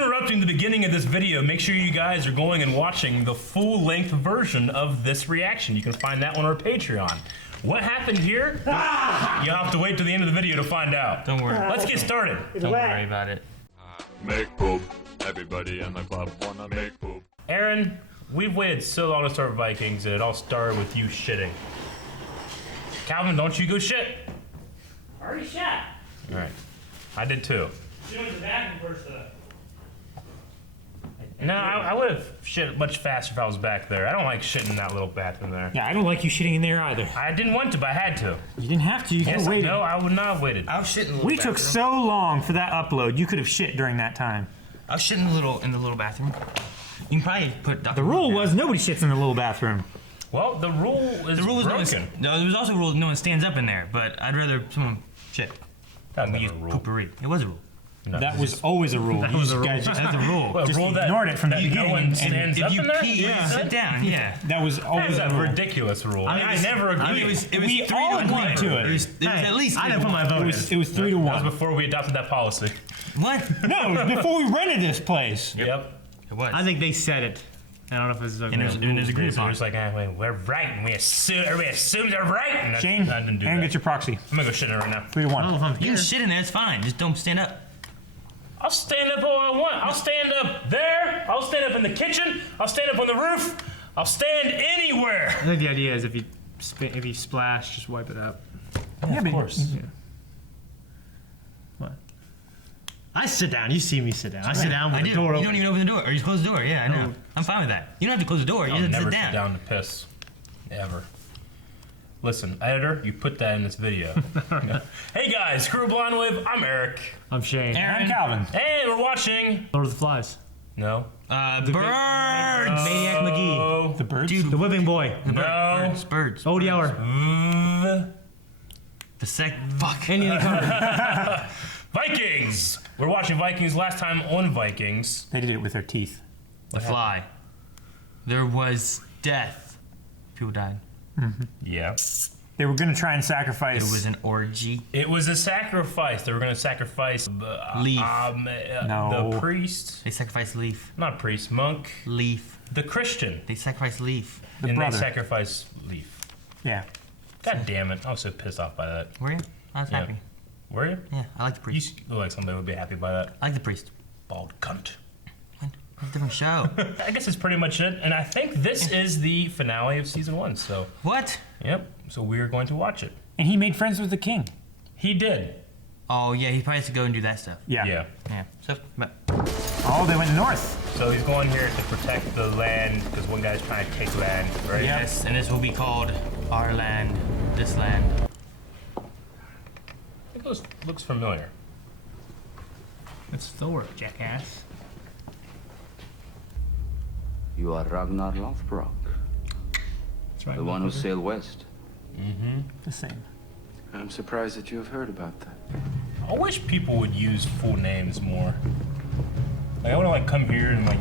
interrupting the beginning of this video, make sure you guys are going and watching the full-length version of this reaction. You can find that on our Patreon. What happened here? You'll have to wait to the end of the video to find out. Don't worry. Let's get started. Don't worry about it. Make poop. Everybody in the club wanna make poop. Aaron, we've waited so long to start Vikings, and it all started with you shitting. Calvin, don't you go shit. I already shot. All right. I did too. She went to the bathroom first, though. No, I would have shit much faster if I was back there. I don't like shitting in that little bathroom there. Yeah, I don't like you shitting in there either. I didn't want to, but I had to. You didn't have to. You could have waited. No, I would not have waited. I was shitting in the We little took so long for that upload. You could have shit during that time. I was shitting in the little bathroom. You can probably put The rule was nobody shits in the little bathroom. Well, the rule is broken. No, there was also a rule no one stands up in there, but I'd rather someone shit. That We was use a rule. poopery. It was a rule. No, That was always a rule. That was a rule. Guys just, That's a rule. Well, just rule that ignored it from the no beginning. one and stands If up you in there? pee, you sit down. Yeah. that was That always is a a rule. ridiculous rule. I never agreed. I mean, it was We 3 all to 1. agreed to it. It was at least. I didn't put my vote. It was 3 to That was 1. before we adopted that policy. What? No, it was before we rented this place. Yep. It was. I think they said it. I don't know if it's and there's agreed So we're upon. just like, we're right, and everybody assumes they're right. And Shane, I didn't do Aaron, that. get your proxy. I'm gonna go shit in it right now. 3 to 1. I don't know if I'm You here. can shit in there. It's fine. Just don't stand up. I'll stand up all I want. I'll stand up there. I'll stand up in the kitchen. I'll stand up on the roof. I'll stand anywhere. I think the idea is if you splash, just wipe it up. Yeah, Of but- course. What? I sit down. You see me sit down. I sit down with I the do. door You open. don't even open the door, or you close the door. Yeah, I know. I'm fine with that. You don't have to close the door. You I'll just never sit sit down. down to piss. Ever. Listen, editor, you put that in this video. Hey guys, Crew Blind Wave, I'm Eric. I'm Shane. I'm Calvin. And we're watching... Lord of the Flies. No. Birds. Maniac McGee. Oh. The birds? Dude, The Whipping Boy. No. Birds. Odie Hour. Fuck. Indian Encounter. Vikings! We're watching Vikings last time on Vikings. They did it with their teeth. The Fly. There was death. People died. Yeah. They were going to try and sacrifice. It was an orgy. It was a sacrifice. They were going to sacrifice Leaf. No. the priest. They sacrificed Leaf. Not priest, monk. Leaf. The Christian. They sacrificed Leaf. and brother. they sacrificed Leaf. Yeah. God damn it. I was so pissed off by that. Were you? I was Yeah. happy. Were you? Yeah, I like the You priest. look like somebody would be happy by that. I like the priest. Bald cunt. It's a different show. I guess it's pretty much it. And I think this is the finale of season 1. So, What? yep. So we are going to watch it. And he made friends with the king. He did. Oh yeah, he probably has to go and do that stuff. Yeah. Yeah. Yeah. So, but Oh, they went north. So he's going here to protect the land because one guy's trying to take land, right? Yeah. yes, and this will be called our land. This land. It looks familiar. It's Thor, jackass. You are Ragnar Lothbrok, That's right. the one who sailed west. The same. I'm surprised that you have heard about that. I wish people would use full names more. Like, I want to like come here and like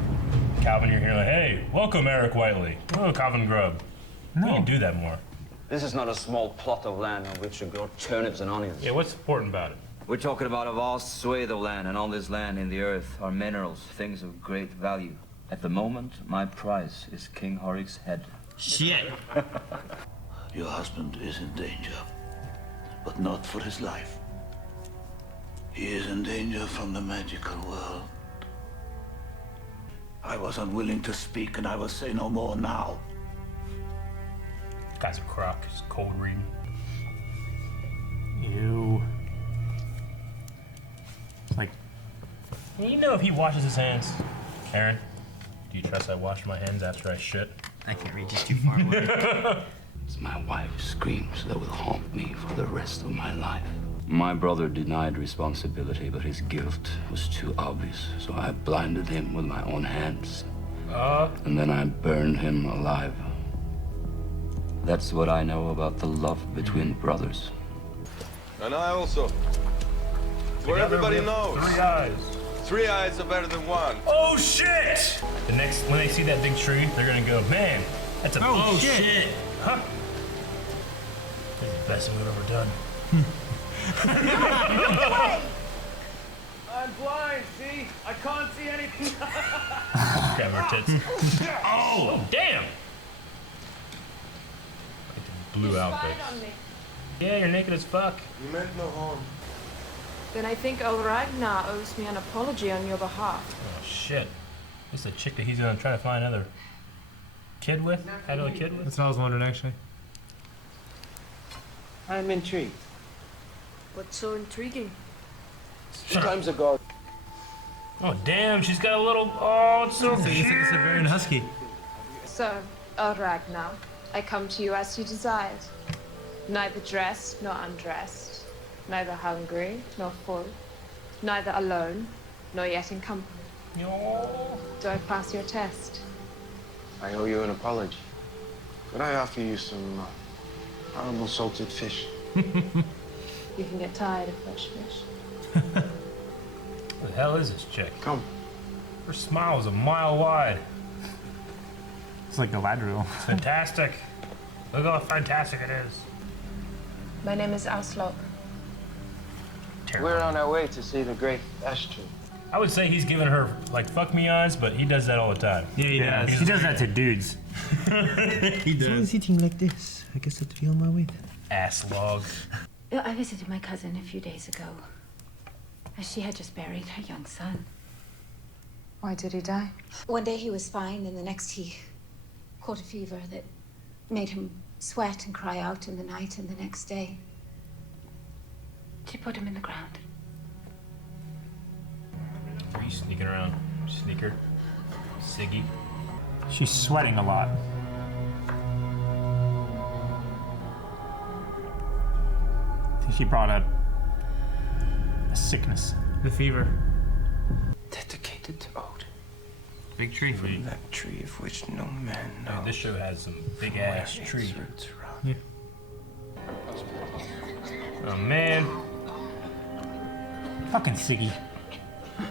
Calvin, you're here like, hey, welcome Eric Whiteley. Oh, Calvin Grubb. No. You can do that more. This is not a small plot of land on which you grow turnips and onions. Yeah, what's important about it? We're talking about a vast swathe of land, and on this land in the earth are minerals, things of great value. At the moment, my prize is King Horik's head. Shit. Your husband is in danger, but not for his life. He is in danger from the magical world. I was unwilling to speak, and I will say no more now. Guy's a crock. He's cold reading. Ew. It's like, You know if he washes his hands. Aaron, do you trust I wash my hands after I shit? I can't reach just too far away. It's my wife's screams that will haunt me for the rest of my life. My brother denied responsibility, but his guilt was too obvious, so I blinded him with my own hands. And then I burned him alive. That's what I know about the love between brothers. And I also. Where everybody knows. 3 eyes. 3 eyes are better than one. Oh shit! When they see that big tree, they're gonna go, man, that's a Oh, shit. Huh? That's the best thing we've ever done. I'm blind, see? I can't see anything. Grab her tits. Oh, damn! Like the blue outfit. Yeah, you're naked as fuck. You meant no harm. Then I think old Ragnar owes me an apology on your behalf. Oh shit. This is a chick that he's gonna try to find another kid with? Had a kid with? That's what I was wondering, actually. I'm intrigued. What's so intriguing? Times ago. Oh damn, she's got a little. Oh, it's so cute. It's a very husky. So, old Ragnar, I come to you as you desired. Neither dressed nor undressed, neither hungry nor full, neither alone nor yet in company. Do I pass your test? I owe you an apology. Could I offer you some horrible salted fish? You can get tired of fresh fish. What the hell is this chick? Come. Her smile is a mile wide. It's like Galadriel. It's fantastic. Look how fantastic it is. My name is Aslok. Terrible. We're on our way to see the great ash tree. I would say he's giving her like fuck me eyes, but he does that all the time. Yeah, he does. He does that to dudes. He does. Someone's eating like this. I guess I'd be on my way then. Ass log. I visited my cousin a few days ago. She had just buried her young son. Why did he die? One day he was fine, and the next he caught a fever that made him sweat and cry out in the night, and the next day she put him in the ground. Are you sneaking around? Sneaker? Siggy? She's sweating a lot. I think she brought up a sickness. The fever. Dedicated to Odin. Big tree for you. That tree of which no man knows. Dude, this show has some big ass tree. Yeah. Oh man. Fucking Siggy. Look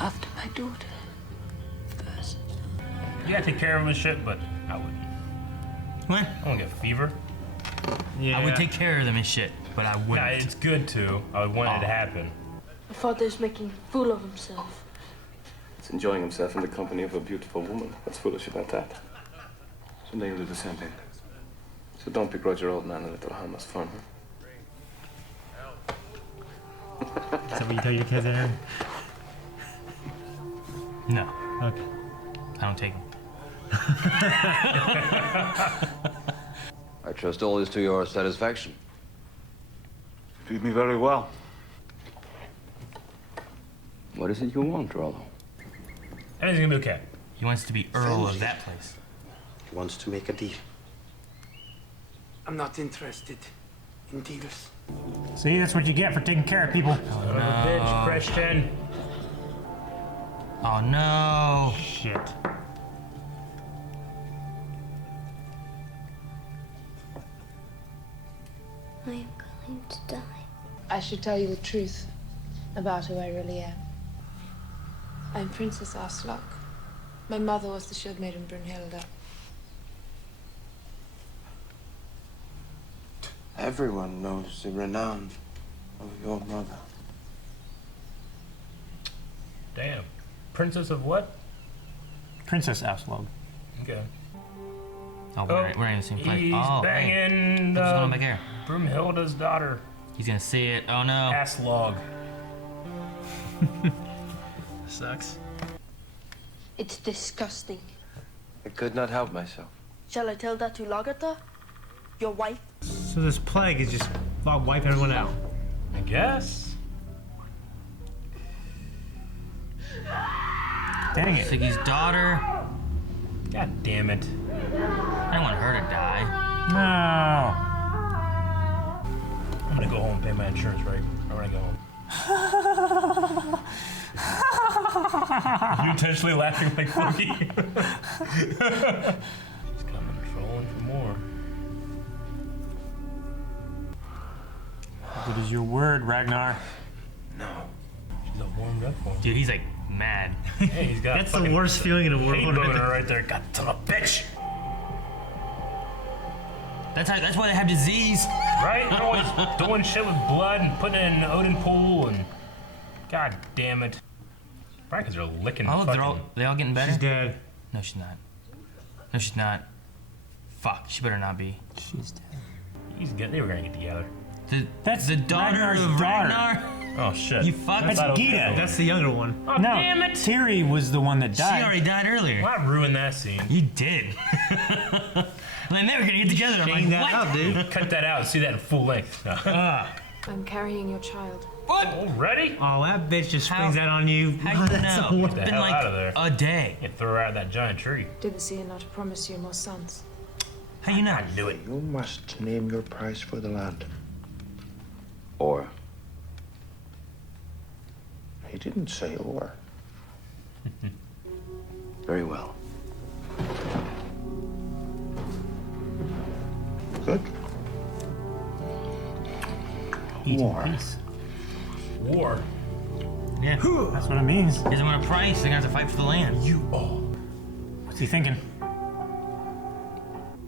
after my daughter first. You gotta take care of him and shit, but I wouldn't. What? I won't get fever. Yeah. I would take care of them and shit, but I wouldn't. Nah, it's good to. I would want it to happen. My father's making a fool of himself. He's enjoying himself in the company of a beautiful woman. What's foolish about that? Someday you'll do the same thing. So don't begrudge your old man a little harmless fun. Is that what you tell your kids, Aaron? No, Okay. I don't take them. I trust all is to your satisfaction. Treat me very well. What is it you want, Rollo? Everything's gonna be okay. He wants to be Earl of that place. He wants to make a deal. I'm not interested in deals. See, that's what you get for taking care of people. Son of a bitch, Christian. Oh no. Shit. I am going to die. I should tell you the truth about who I really am. I'm Princess Aslok. My mother was the shield maiden Brunhilde. Everyone knows the renown of your mother. Damn. Princess of what? Princess Aslog. Okay. Oh, we're in the same place. He's Oh, banging What's going on back here? Brunhilde's daughter. He's gonna see it. Oh no. Ass log. Sucks. It's disgusting. I could not help myself. Shall I tell that to Lagertha? Your wife? So this plague is just about wiping everyone out. I guess. Dang it. Siggy's daughter. God damn it. I don't want her to die. No. I'm gonna go home and pay my insurance, right? I'm gonna go home. You intentionally laughing like Funky. He's coming trolling for more. What is your word, Ragnar? No. She's all warmed up for him. Dude, he's like mad. Hey, he's got That's the fucking worst feeling in the hate world. boner right there. God son of a bitch. That's why they have disease. Right? They're always doing shit with blood and putting it in the Odin pool and God damn it. Vikings are licking the Oh, fucking... they all getting better? She's dead. No, she's not. No, she's not. Fuck, she better not be. She's dead. He's good. They were gonna get together. That's the daughter Ragnar's of daughter. Ragnar? Oh, shit. You fucked. That's Gita. That's the younger one. Oh, No, damn it! Tiri was the one that died. She already died earlier. Well, I ruined that scene. You did. Like, they were gonna get together. I'm like, Shame that what? out, dude. Cut that out. See that in full length. I'm carrying your child. Already? Oh, that bitch just springs that on you. How do you That's know? so It's the been hell like out of there. a day. You throw her out of that giant tree. Did the seer not promise you more sons? How you know? I knew it. You must name your price for the land. Or He didn't say or. very well. Good. War. War. Yeah. That's what it means. He doesn't want a price. They're gonna have to fight for the land. You all. What's he thinking?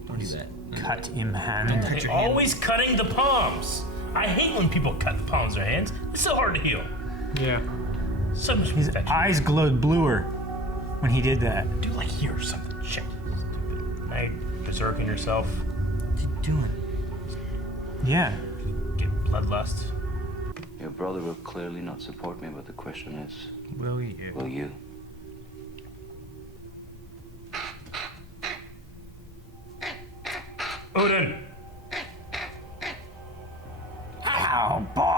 Don't do that. Cut him hand. Cut your hand. Always cutting the palms. I hate when people cut the palms of their hands. It's so hard to heal. Yeah. So much His infection. eyes glowed bluer when he did that. Do like here or something. Shit. Stupid. Now you're berserking yourself. What you doing? Yeah. Get bloodlust. Your brother will clearly not support me, but the question is, Will you? will you? Odin. Oh boy.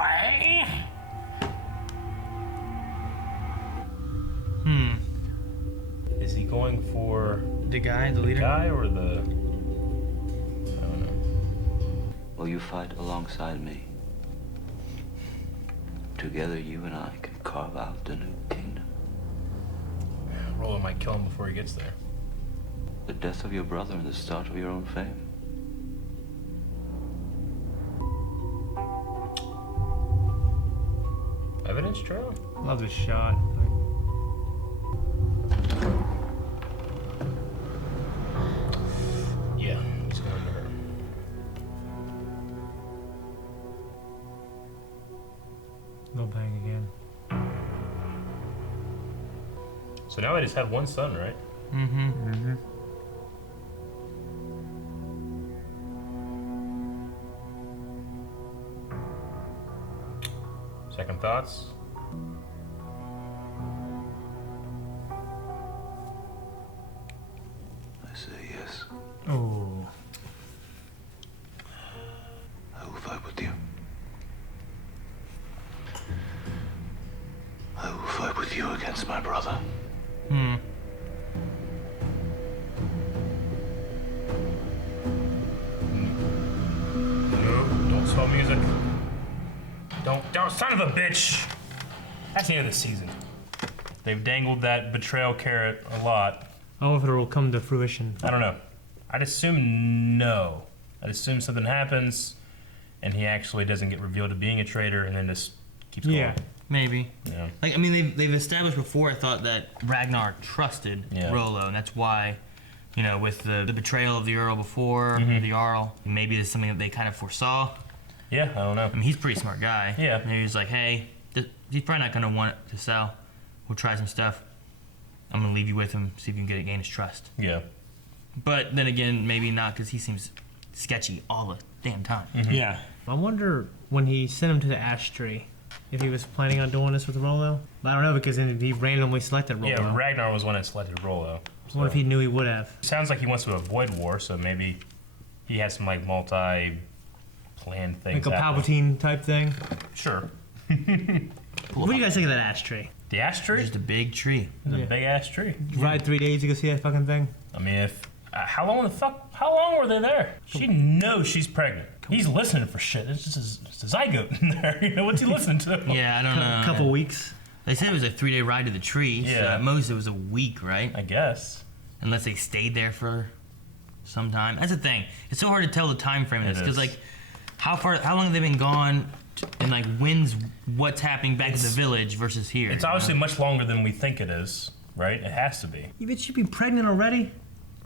Is he going for The guy, the leader? guy or the... I don't know. Will you fight alongside me? Together, you and I can carve out a new kingdom. Rollo might kill him before he gets there. The death of your brother and the start of your own fame. Evidence trail? Love this shot. Yeah, he's going to her. Go bang again. So now I just have one son, right? Mm-hmm. Second thoughts? I say yes. Oh. I will fight with you. I will fight with you against my brother. No, don't spell music. Don't, son of a bitch! That's the end of the season. They've dangled that betrayal carrot a lot. I don't know if it will come to fruition. I don't know. I'd assume no. I'd assume something happens and he actually doesn't get revealed to being a traitor and then just keeps going. Yeah. Maybe. Yeah. Like, I mean, they've established before, I thought, that Ragnar trusted Yeah. Rollo, and that's why, you know, with the betrayal of the Earl before, the Jarl, maybe it's something that they kind of foresaw. Yeah, I don't know. I mean, he's a pretty smart guy. Yeah. Maybe he's like, hey, he's probably not going to want it to sell. We'll try some stuff. I'm going to leave you with him, see if you can gain his trust. Yeah. But then again, maybe not, because he seems sketchy all the damn time. Yeah. I wonder when he sent him to the ash tree, if he was planning on doing this with Rollo. I don't know, because then he randomly selected Rollo. Yeah, Ragnar was one that selected Rollo. I wonder if he knew he would have. Sounds like he wants to avoid war, so maybe he has some like multi-planned things. Like a happening. Palpatine type thing. Sure. What do you guys think of that ash tree? The ash tree? Just a big tree. It's Yeah. a big ass tree. You ride 3 days to go see that fucking thing? I mean, if how long were they there? She knows she's pregnant. He's listening for shit. It's just it's a zygote in there. You know, what's he listening to? Yeah, I don't know. A couple weeks. They said it was a 3-day ride to the tree. Yeah. So at most it was a week, right? I guess. Unless they stayed there for some time. That's the thing. It's so hard to tell the time frame of this It because, is. like, how long have they been gone, and like what's happening back to the village versus here? It's obviously much longer than we think it is, right? It has to be. You bitch, you be pregnant already?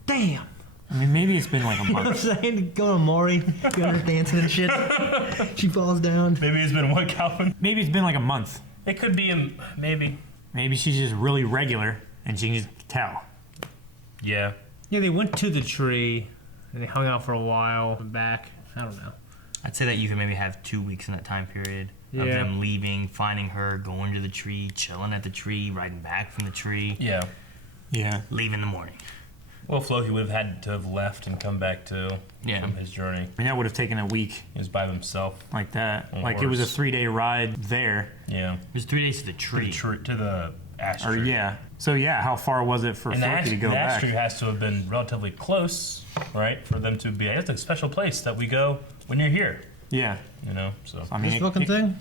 Damn. I mean, maybe it's been like a You know what I'm month. saying? Go to Maury, go to dancing and shit. She falls down. Maybe it's been what, Calvin? Maybe it's been like a month. It could be maybe. Maybe she's just really regular and she can just tell. Yeah. Yeah, they went to the tree and they hung out for a while. Went back. I don't know. I'd say that you could maybe have 2 weeks in that time period of them leaving, finding her, going to the tree, chilling at the tree, riding back from the tree. Yeah. Yeah. Leave in the morning. Well, Floki would have had to have left and come back too from his journey. I mean, that would have taken a week. He was by himself. Like that. On Like horse. it was a 3-day ride there. Yeah. It was 3 days to the tree. To the ash Or tree. yeah. So yeah, how far was it for And Floki to go the ash back? tree has to have been relatively close, right? For them to be. It's a special place that we go when you're here. Yeah. You know, so. I mean, This fucking thing?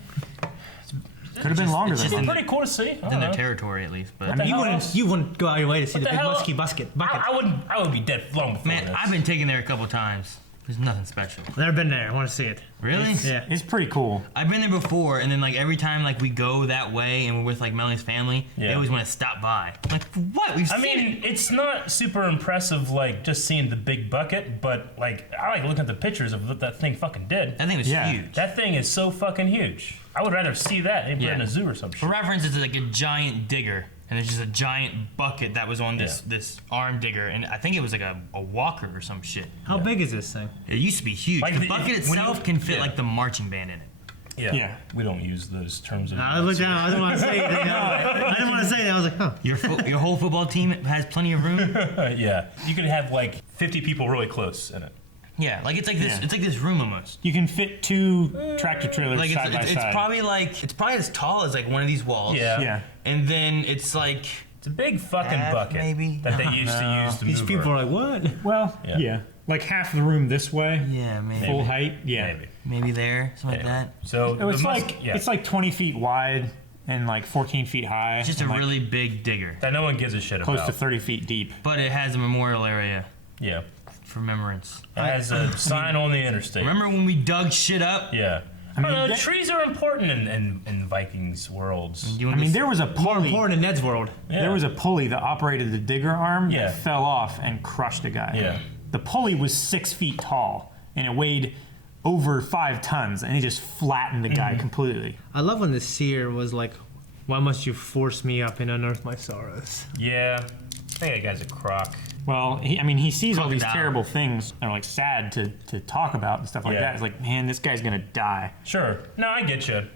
could have been longer it's than just that. Pretty cool to see. It's in their territory at least. But I mean, you wouldn't go out of your way to see the What the big hell? musky bucket. I would be dead long before man, this. I've been taken there a couple times. There's nothing special. Never been there. I want to see it. Really? Yeah. It's pretty cool. I've been there before, and then like every time like we go that way and we're with like Melanie's family, they always want to stop by. Like what? We've seen it. It's not super impressive, like just seeing the big bucket, but like I like looking at the pictures of what that thing fucking did. That thing was huge. That thing is so fucking huge. I would rather see that than put it in a zoo or something. For reference, it's like a giant digger, and it's just a giant bucket that was on this arm digger, and I think it was like a walker or some shit. How big is this thing? It used to be huge. Like the bucket itself can fit like the marching band in it. Yeah. We don't use those terms. I looked down. I didn't want to say anything. I didn't want to say that. I was like, huh. Your whole football team has plenty of room. Yeah, you could have like 50 people really close in it. Yeah, like it's like this. It's like this room almost. You can fit 2 tractor trailers Like side by it's side. probably as tall as like one of these walls. Yeah. Yeah. And then it's like It's a big fucking half, bucket maybe. that they used to use to These move people her. are like, what? Well, yeah. Like half the room this way. Yeah, maybe. Full height. Yeah. Maybe there, something like that. So It's like 20 feet wide and like 14 feet high. It's just a and like really big digger. that no one gives a shit close about. to 30 feet deep. But it has a memorial area Yeah. for remembrance. It has a sign on the interstate. Remember when we dug shit up? Yeah. I mean, I don't know, trees are important in Vikings worlds. I mean, there was a More pulley. important in Ned's world. Yeah. There was a pulley that operated the digger arm Yeah. that fell off and crushed a guy. Yeah. The pulley was 6 feet tall and it weighed over 5 tons, and it just flattened the guy completely. I love when the seer was like, why must you force me up and unearth my sorrows? Yeah. I think that guy's a crock. Well, he sees all these Crocodile. terrible things that are like sad to talk about and stuff like Yeah. that. It's like, man, this guy's gonna die. Sure. No, I get you.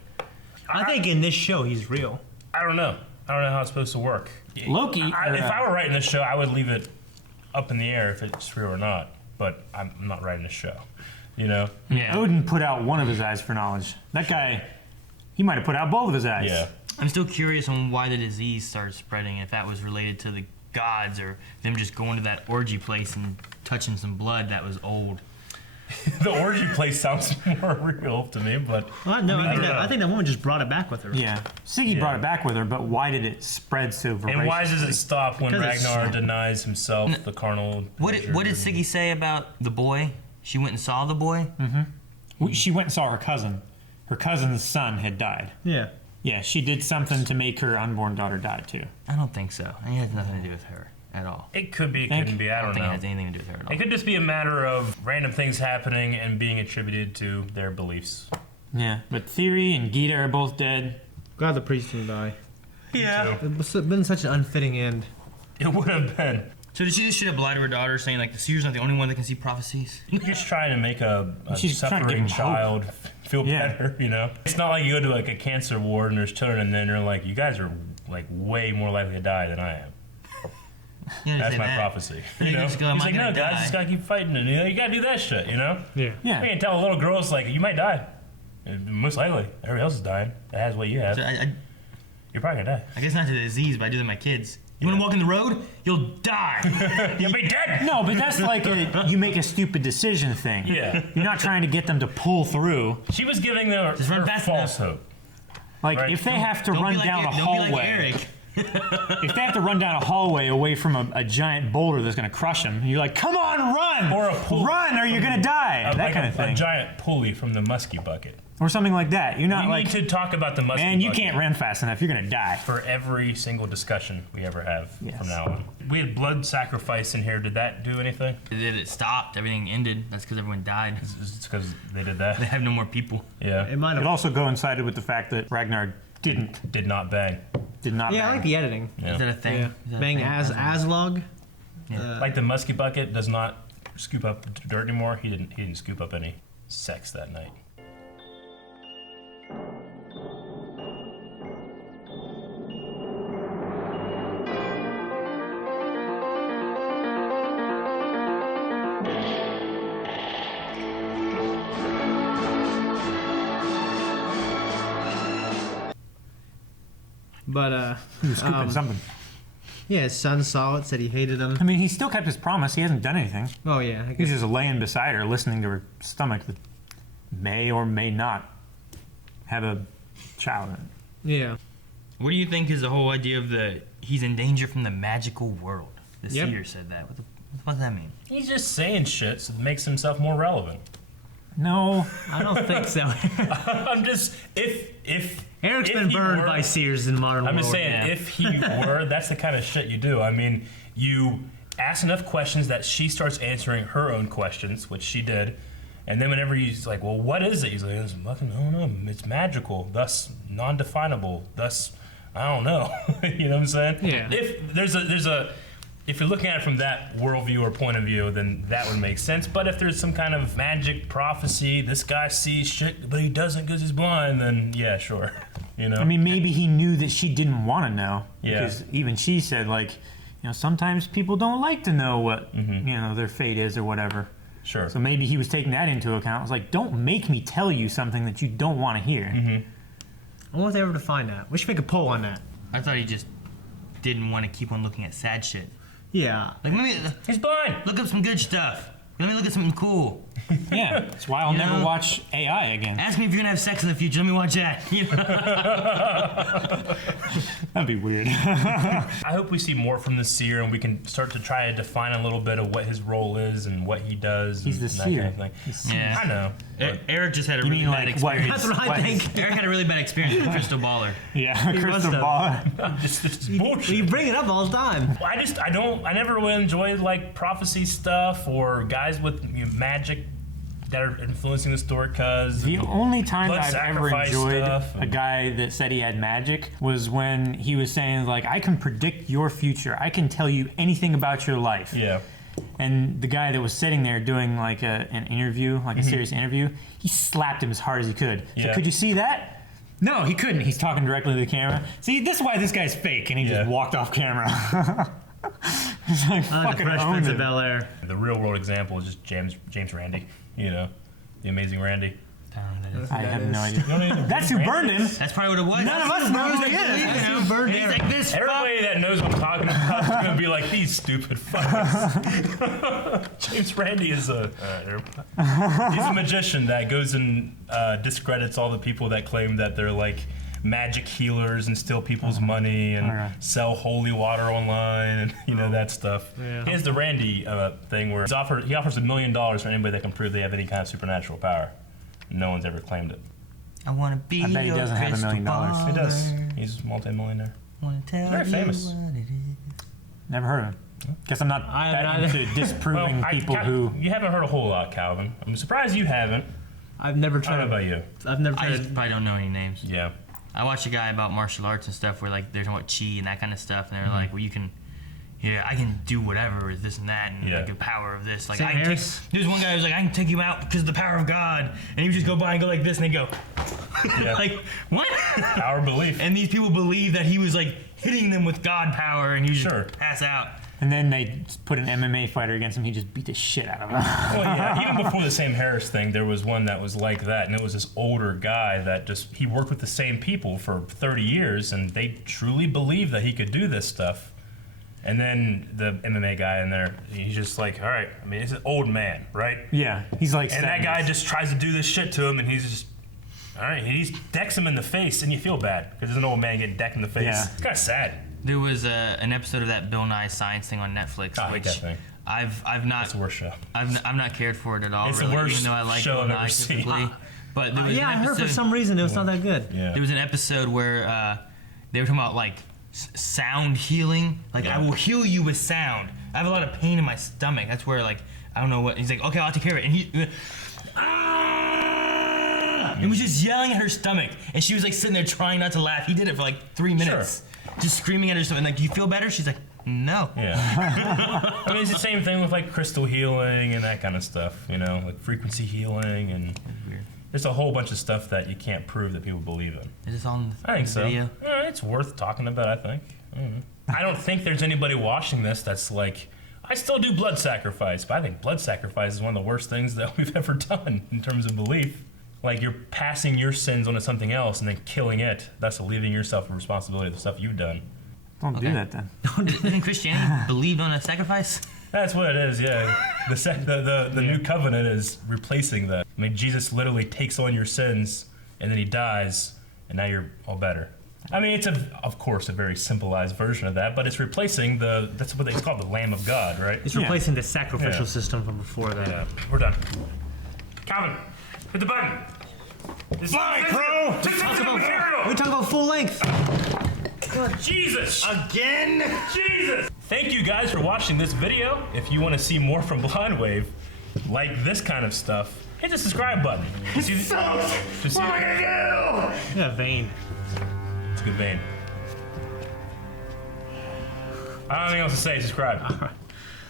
I think in this show he's real. I don't know. I don't know how it's supposed to work. Loki. If I were writing this show, I would leave it up in the air if it's real or not. But I'm not writing this show. You know? Yeah. Odin put out one of his eyes for knowledge. That guy, he might have put out both of his eyes. Yeah. I'm still curious on why the disease started spreading, if that was related to the gods or them just going to that orgy place and touching some blood that was old. The orgy place sounds more real to me, but No, I don't know. I think that woman just brought it back with her. Yeah. Siggy Yeah. brought it back with her, but why did it spread so voraciously? And why does it stop when Because it's- Ragnar denies himself the carnal? What did Siggy say about the boy? She went and saw the boy? She went and saw her cousin. Her cousin's son had died. Yeah. Yeah, she did something to make her unborn daughter die too. I don't think so. It has nothing to do with her at all. It could be, it Think? couldn't be. I don't think it know. has anything to do with her at all. It could just be a matter of random things happening and being attributed to their beliefs. Yeah, but Theory and Gita are both dead. Glad the priest didn't die. Yeah. It's been such an unfitting end. It would have been. So did she just straight up lie to her daughter, saying like the seer's not the only one that can see prophecies? You're just trying to make a She's trying to give suffering him child feel Yeah. better, you know? It's not like you go to like a cancer ward and there's children and then they're like, you guys are like way more likely to die than I am. You didn't That's say my that. prophecy. You You know? just go, am He's I like, no, gonna guys, die? just gotta keep fighting. And, you know, you gotta do that shit, you know? Yeah. Yeah. You can't tell a little girl, it's like, you might die. Most likely. Everybody else is dying. That has what you have. So You're probably gonna die. I guess not to the disease, but I do that to my kids. You want to walk in the road? You'll die. You'll be dead. No, but that's like you make a stupid decision thing. Yeah. You're not trying to get them to pull through. She was giving them Just run her fast false enough. hope. Like Right. if they have to Don't run be like down a Don't be hallway, like Eric. if they have to run down a hallway away from a giant boulder that's going to crush them, you're like, come on, run! Or a pulley. Run, or you're going to die. That Like kind of a thing. giant pulley from the musky bucket. Or something like that. You're not We like, need to talk about the musky man, you bucket can't run fast enough. You're going to die. for every single discussion we ever have Yes. from now on. We had blood sacrifice in here. Did that do anything? It stopped. Everything ended. That's because everyone died. It's because they did They that. have no more people. Yeah. It might It have. also coincided with the fact that Ragnar Did not bang. Did not Yeah, bang. I like the editing. Yeah. Is that a thing? Yeah. Is that a Bang thing? Aslog. Like the musky bucket does not scoop up dirt anymore. He didn't scoop up any sex that night. But He was scooping something. yeah, his son saw it, said he hated him. I mean, he still kept his promise. He hasn't done anything. Oh yeah, I He's guess. just laying beside her, listening to her stomach that may or may not have a child in it. Yeah. What do you think is the whole idea of he's in danger from the magical world? The Yep. seer said that. What does that mean? He's just saying shit so it makes himself more relevant. No, I don't think so. I'm just if Eric's if been he burned were- by seers in the modern world. I'm just saying, yeah. if he were, that's the kind of shit you do. I mean, you ask enough questions that she starts answering her own questions, which she did. And then whenever he's like, well, what is it? He's like, it's fucking, I don't know. It's magical, thus non-definable, thus, I don't know. You know what I'm saying? Yeah. If if you're looking at it from that worldview or point of view, then that would make sense. But if there's some kind of magic prophecy, this guy sees shit, but he doesn't because he's blind, then yeah, sure. You know? I mean, maybe he knew that she didn't want to know. Yeah. Because even she said, like, sometimes people don't like to know what, their fate is or whatever. Sure. So maybe he was taking that into account. It's like, don't make me tell you something that you don't want to hear. I wonder if they ever define that. We should make a poll on that. I thought he just didn't want to keep on looking at sad shit. Yeah. Like, let me He's blind. look up some good stuff. Let me look at something cool. Yeah, that's why I'll You never know? watch AI again. Ask me if you're gonna have sex in the future. Let me watch that. You know? That'd be weird. I hope we see more from the seer and we can start to try to define a little bit of what his role is and what he does. He's and the that seer. kind of thing. Yeah. I know. but- Eric just had a You really mean bad like what? experience. That's what I think. Eric had a really bad experience with Crystal Baller. Yeah, He crystal must have. ball. It's bullshit. You bring it up all the time. I never really enjoyed like prophecy stuff or guys with magic that are influencing the story because The only time blood I've ever sacrifice enjoyed stuff a and- guy that said he had magic was when he was saying, like, I can predict your future. I can tell you anything about your life. Yeah. And the guy that was sitting there doing like an interview, like a serious interview, he slapped him as hard as he could. So Yeah. could you see that? No, he couldn't. He's talking directly to the camera. See, this is why this guy's fake, and he just walked off camera. He's like, The fucking Fresh owned Prince of it. Bel-Air. The real world example is just James Randi. You know, the amazing Randy. I have no idea. You don't even- That's who burned him. That's probably what it was. None of us know who he is. That's who burned him. He's like this. Everybody that knows what I'm talking about is gonna be like these stupid fucks. James Randi is he's a magician that goes and discredits all the people that claim that they're like magic healers and steal people's money and sell holy water online and that stuff. Yeah. He has the Randy thing where he offers $1 million for anybody that can prove they have any kind of supernatural power. No one's ever claimed it. I want to be I bet he your doesn't have $1 million. crystal He does. baller. He's a multi-millionaire. Wanna tell Very you famous. what it is. Never heard of him. Guess I'm not I that haven't into disproving people who. You haven't heard a whole lot, Calvin. I'm surprised you haven't. I've never I tried. don't know about you. I've never I tried. just probably don't know any names. Yeah. I watched a guy about martial arts and stuff where like they're talking about chi and that kind of stuff, and they're like, well, you can, I can do whatever with this and that, and like the power of this. Like Sam I can Harris? there's one guy who's like, I can take you out because of the power of God, and he would just go by and go like this, and they go, Yeah. like what? Our belief. And these people believe that he was like hitting them with God power, and he would just pass out. And then they put an MMA fighter against him. He just beat the shit out of him. Well, yeah, even before the Sam Harris thing, there was one that was like that, and it was this older guy that he worked with the same people for 30 years, and they truly believed that he could do this stuff. And then the MMA guy in there, he's just like, all right, I mean, he's an old man, right? Yeah, he's like. And that 70s. guy just tries to do this shit to him, and he's just, all right, he decks him in the face, and you feel bad, because there's an old man getting decked in the face. Yeah. It's kind of sad. There was an episode of that Bill Nye Science thing on Netflix, I hate which that thing. I've not. It's the worst show. I've not cared for it at all. It's the really, worst even though I like show Bill I've ever Nye seen. typically. But there was Yeah, I an heard for episode- some reason it was not that good. Yeah. There was an episode where they were talking about like sound healing. Like I will heal you with sound. I have a lot of pain in my stomach. That's where like I don't know what. He's like, okay, I'll take care of it. And he, and was just yelling at her stomach, and she was like sitting there trying not to laugh. He did it for like 3 minutes, just screaming at her stomach. Like, do you feel better? She's like, no. Yeah. I mean, it's the same thing with like crystal healing and that kind of stuff, you know, like frequency healing, and there's a whole bunch of stuff that you can't prove that people believe in. Is this on I think so. video? Yeah, it's worth talking about, I think. I don't think there's anybody watching this that's like, I still do blood sacrifice, but I think blood sacrifice is one of the worst things that we've ever done in terms of belief. Like, you're passing your sins onto something else and then killing it. That's leaving yourself the responsibility of the stuff you've done. Don't do that then. Doesn't Christianity believe on a sacrifice? That's what it is, yeah. The new covenant is replacing that. I mean, Jesus literally takes on your sins and then he dies, and now you're all better. I mean, it's of course a very simplified version of that, but it's replacing that's what it's called, the Lamb of God, right? It's replacing the sacrificial system from before that. Yeah, we're done. Calvin, hit the button. Fly, Crow! Just take the material! We talk about full length. Jesus! Again? Jesus! Thank you guys for watching this video. If you want to see more from Blind Wave, like this kind of stuff, hit the subscribe button. What am I gonna do? Yeah, vein. It's a good vein. I don't have anything else to say. Subscribe. All right.